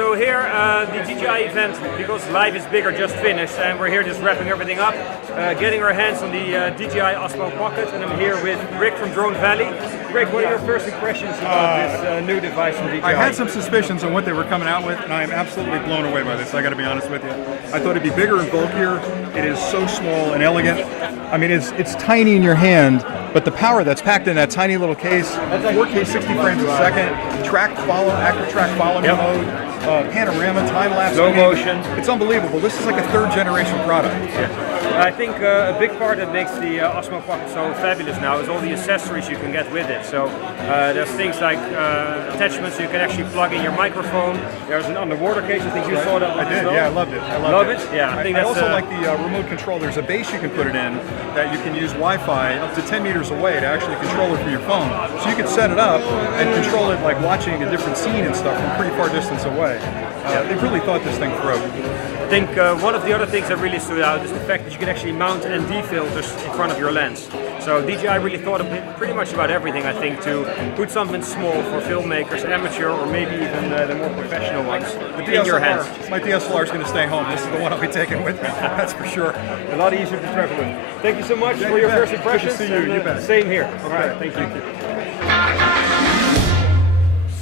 So here, the DJI event, because life is bigger, just finished, and we're here just wrapping everything up, getting our hands on the DJI Osmo Pocket, and I'm here with Rick from Drone Valley. Rick, what are your first impressions about this new device from DJI? I had some suspicions on what they were coming out with, and I am absolutely blown away by this, I gotta be honest with you. I thought it'd be bigger and bulkier. It is so small and elegant. I mean, it's tiny in your hand, but the power that's packed in that tiny little case, 4K 60 frames a second, active track follow me mode, panorama, time-lapse. Slow motion. It's unbelievable. This is like a third generation product. Yeah. I think a big part that makes the Osmo Pocket so fabulous now is all the accessories you can get with it. So there's things like attachments you can actually plug in your microphone. There's an underwater case. I think you saw that one. I did, yeah, I loved it. Love it? Yeah, I think I that's also like the remote control. There's a base you can put it in that you can use Wi-Fi up to 10 meters away to actually control it from your phone. So you can set it up and control it like watching a different scene and stuff from pretty far distance away. They really thought this thing through. I think one of the other things that really stood out is the fact that you can actually mount ND filters in front of your lens. So DJI really thought pretty much about everything, I think, to put something small for filmmakers, amateur, or maybe even the more professional ones in your hands. My DSLR is going to stay home. This is the one I'll be taking with me, that's for sure. A lot easier to travel with. Thank you so much for your first impressions. Good to see you, you bet. Same here. Okay. All right, thank you.